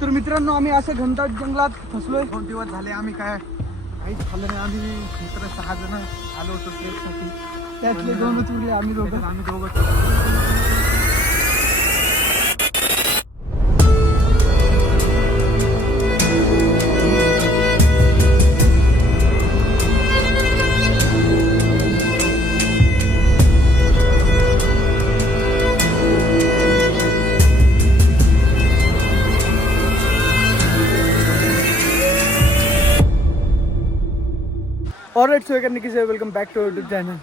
तर मित्रांनो आम्ही असं घनदाट जंगलात फसलोय. 2 दिवस झाले आम्ही काहीच खाल्लं नाही. आम्ही मित्र 6 जण आलो होतो ट्रेकसाठी. त्यातले 2च उरले आम्ही दोघं. ऑलराइट सो करने की welcome back to YouTube channel.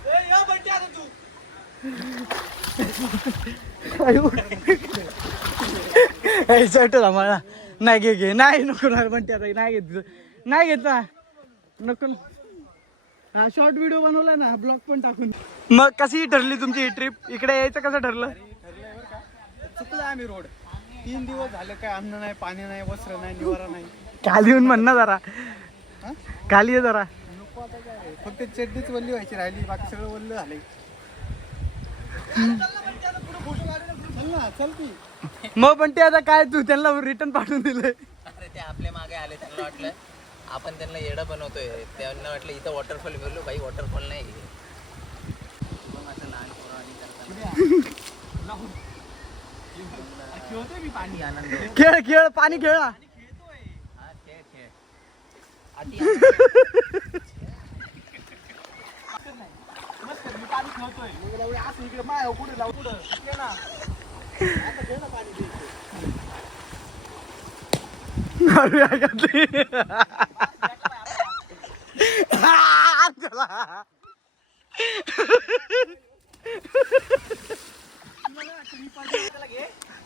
आम्हाला नाही घे नाही नको म्हणते आता नाही घेत नाही घेत ना नको. हा शॉर्ट व्हिडिओ बनवला ना ब्लॉग पण टाकून. मग कशी ठरली तुमची ही ट्रिप? इकडे यायचं कसं ठरलं? चुकलं आम्ही रोड. 3 दिवस झाले काय अन्न नाही, पाणी नाही, वस्त्र नाही, निवारा नाही. खाली येऊन म्हण ना जरा. खाली ये जरा. फक्त चड्डीच वल्ली व्हायची राहिली, बाकी सगळं वल्ल झालंय. चल की. मग पण ते आता काय तू त्यांना रिटर्न पाठवून दिलंय? अरे ते आपल्या मागे आले, त्यांना वाटलं आपण त्यांना येडा बनवतोय. त्यांना वाटलं इथं वॉटरफॉल बोललो, भाई वॉटरफॉल नाही. मग असं लहान पोरं आणि पाणी आनंद. खेळ पाणी खेळ ना. हा खेळ खेळ.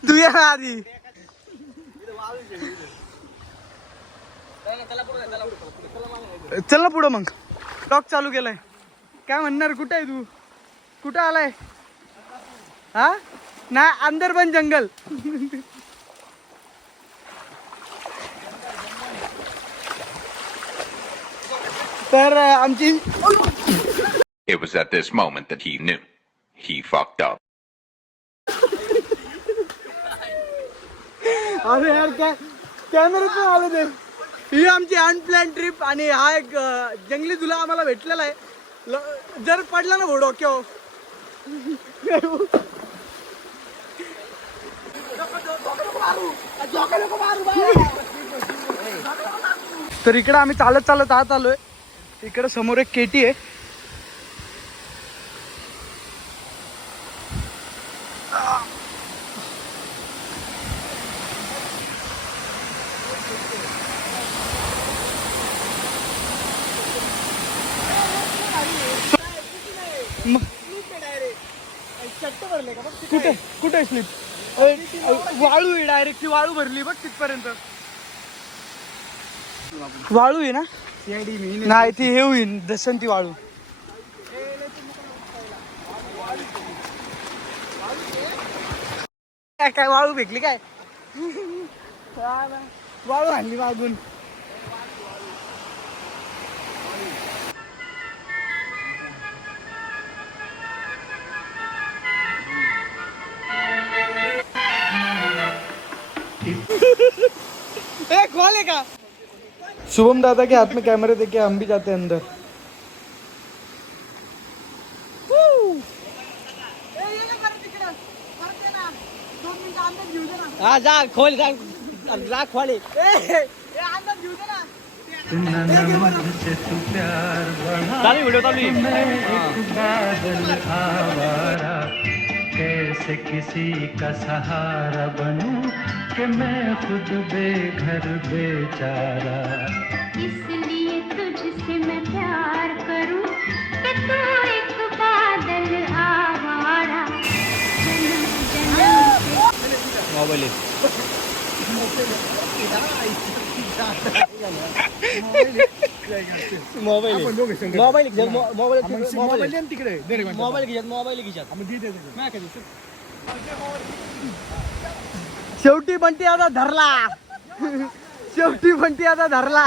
तू ये आधी. चल ना पुढं मग. टॉक चालू केलाय. काय म्हणणार? कुठे आहे तू? कुठं आलाय? हा ना अंदर पण जंगल. तर आमची It was at this moment that he knew. He fucked up. अरे यार काय कॅमेरा पण आलं ते. ही आमची अनप्लॅन ट्रिप आणि हा एक जंगली तुला आम्हाला भेटलेला आहे. जर पडला ना घोडो क्यो तर इकडे आम्ही चालत आत आलोय. इकडे समोर एक केटी आहे. कुठे स्लिप? वाळू आहे. डायरेक्टली वाळू भरली बघ तिथपर्यंत. वाळू आहे ना? नाही ती हे होईल दशन ती वाळू. काय वाळू फेकली काय? वाळू आणली मागून. कॉल है का? शुभम दादा के हाथ में कैमरे देके हम भी जाते हैं अंदर. हा जा खोल जा खोले. चालू व्हिडिओ चालू. कैसे किसी का सहारा बनूं कि मैं खुद बेघर बेचारा. इसलिए तुझसे मैं प्यार करूं कि तू एक बादल आवारा. मोबाईल शेवटी बंटी आता धरला. शेवटी बंटी आता धरला.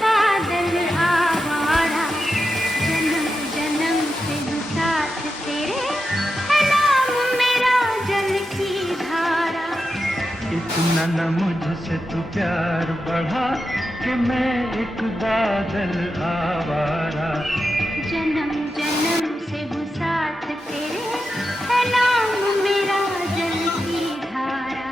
बादल आवारा जन्म जन्म से लुटा साथ तेरे है नाम मेरा जल की धारा। इतना न मुझसे तू प्यार बढ़ा कि मैं एक बादल आवारा। जन्म जन्म से हूँ साथ तेरे है नाम मेरा जल की धारा।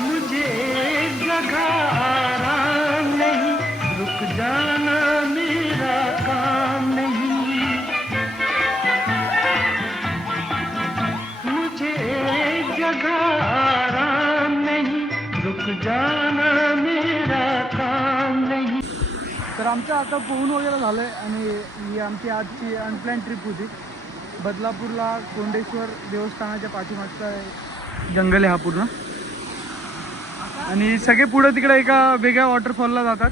मुझे एक जगह आराम नहीं, रुक जाना मेरा काम नहीं। मुझे एक जगह आराम नहीं, रुक जाना मेरा काम नहीं। तर आमचं आता पोहून वगैरे झालं आहे आणि ही आमची आजची अनप्लॅन ट्रिप होती. बदलापूरला कोंडेश्वर देवस्थानाच्या पाठीमागचा जंगल आहे हा पूर्ण. आणि सगळे पुढे तिकडे एका वेगळ्या वॉटरफॉलला जातात.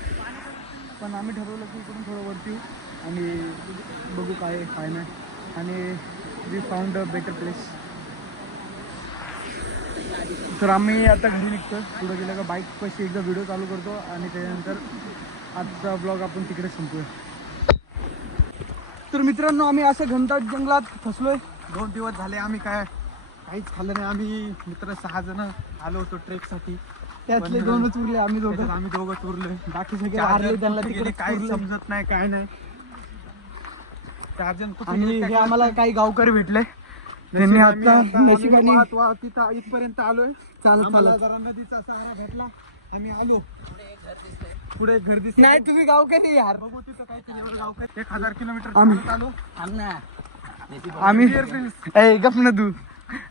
पण आम्ही ठरवलं की इकडून थोडं वरती येऊ आणि बघू काय आहे, काय नाही. आणि we found a better place. तर आम्ही आता घरी निघतो. पुढे गेलं का बाईक पाशी एकदा व्हिडिओ चालू करतो आणि त्याच्यानंतर आजचा ब्लॉग आपण तिकडे संपूया. तर मित्रांनो, आम्ही असं घनदाट जंगलात फसलोय. 2 दिवस झाले आम्ही काहीच खाल्लं नाही. आम्ही मित्र 6 जण आलो होतो ट्रेकसाठी. त्यातले पण 2च उरले, आम्ही त्याच्यात दोघं. आम्ही दोघं उरले. बाकी सगळे चार हारले, जण त्यांना कुठे गेले तिकडे काही समजत नाही, काय नाही. 4 जण कुठे आणि गेले, हे काय आम्हाला काही गावकरी भेटले. त्यांनी नशिबाने आता आम्ही नशिबाने वाहत वाहत इथपर्यंत आलोय. चालत आम्हाला चालत. जरा नदीचा सहारा भेटला, आम्ही आलो. पुढे एक घर दिसते. नाही तुम्ही गावकरी यार. बघू तिथं काहीतरी एवढं गाव काय. 1000 किलोमीटर आम्ही- चालत आलो. थांब ना. आम्ही ए गप ना तू.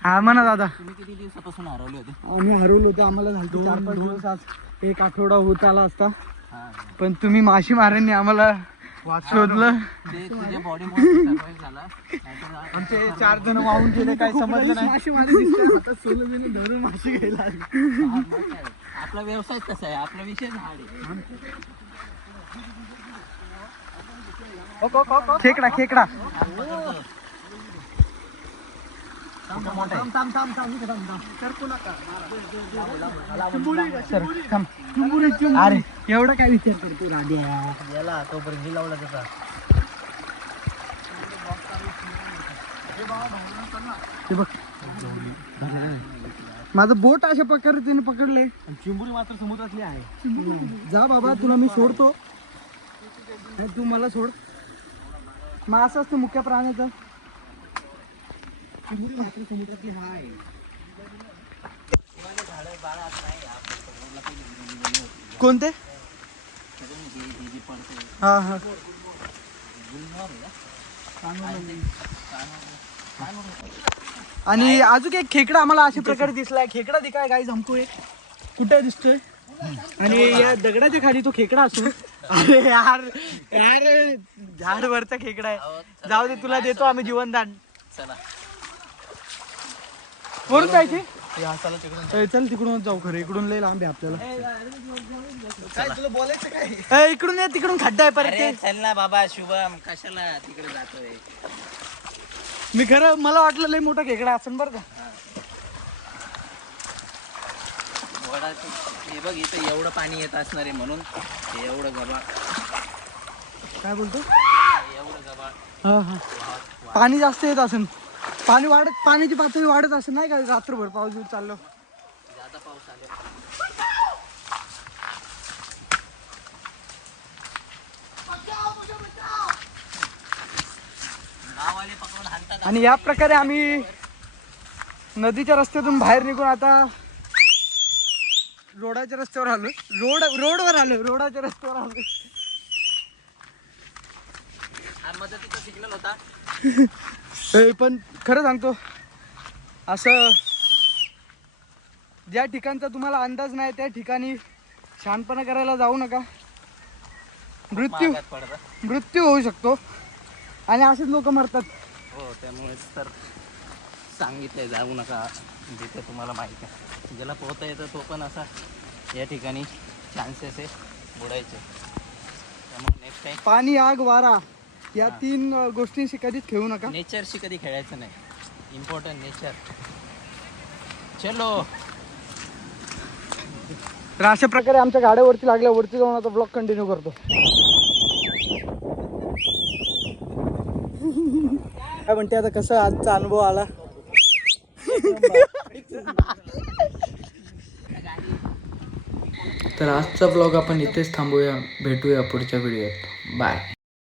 हा म्हणा दादा. तुम्ही किती दिवसापासून हरवले होते? आम्ही हरवलो होतो. आम्हाला झालं 4-5 दिवस. आज 1 आठवडा होत आला असता. हा. पण तुम्ही मासेमारांनी आम्हाला शोधलं. ते तुझ्या बॉडीमुळे सर्वाइव्ह झाला. नाहीतर आमचे 4 जण वाहून गेले, काही समजलं नाही. मासे घ्यायला आले. हा, मग काय. आपला व्यवसाय कसा आहे? आपला विषय झाड आहे. खेकडा खेकडा. सर थांब. अरे एवढा काय विचार करतो राध्या. याला तोपर्यंत जिलावला त्याचा. ते बघ माझं बोट अशा पद्धतीने पकडले. चिंबुरी मात्र समुद्रातली आहे. जा बाबा, तुला मी सोडतो. नाही, तू मला सोड. मग असं असतं मुख्य प्राण्याचं. समुद्रातली आहे. कोणते? हा हा. आणि अजून एक खेकडा आम्हाला अशा प्रकारे दिसलाय. खेकडा दिखाय काय जमतोय कुठे दिसतोय. आणि या दगडाच्या खाली तो खेकडा असतो. अरे यार यार, झाड वरचा खेकडा आहे. जाऊ दे, तुला देतो आम्ही जीवनदान. चला. वरून जायची. चला चल तिकडून जाऊ. खरं इकडून लई लांब आहे आपल्याला. काय तुला बोलायचं काय? इकडून ये, तिकडून खड्डा आहे परत. अरे चल ना बाबा शुभम, कशाला तिकडे जातोय? मी खरं मला वाटलं लई मोठा खेकडा असेल बरं का. हे बघ, इथं एवढं पाणी येत असणार आहे म्हणून हे एवढं गबाळ. काय बोलतो? एवढं गबाळ. हा हा. पाणी जास्त येत असेल. पाण्याची पातळी वाढत असेल नाही का. रात्रभर पाऊस चाललो. जादा पाऊस आले. गाववाले पकडून हाणतात. आणि या प्रकारे आम्ही नदीच्या रस्त्यातून बाहेर निघून आता रोडाच्या रस्त्यावर आलो. रोडाच्या रस्त्यावर आलो. हा मदतीचा सिग्नल होता. पण खरं सांगतो, असं ज्या ठिकाणचा तुम्हाला अंदाज नाही त्या ठिकाणी शहाणपणा करायला जाऊ नका. महागात पडतं. मृत्यू होऊ शकतो आणि असेच लोक मरतात. हो, त्यामुळेच तर सांगितलंय जाऊ नका जिथे तुम्हाला माहिती आहे. ज्याला पोहता येतं तो पण असा या ठिकाणी चान्सेस आहे बुडायचे. त्यामुळे नेक्स्ट टाइम पाणी, आग, वारा या 3 गोष्टींशी कधीच खेळू नका. नेचरशी कधी खेळायचं नाही. Important nature. चलो. तर अशा प्रकारे आमच्या गाड्यावरती लागल्या, वरती जाऊन आता ब्लॉग कंटिन्यू करतो. काय म्हणते आता, कसं आजचा अनुभव आला? तर आजचा ब्लॉग आपण इथेच थांबूया, भेटूया पुढच्या व्हिडिओत. बाय.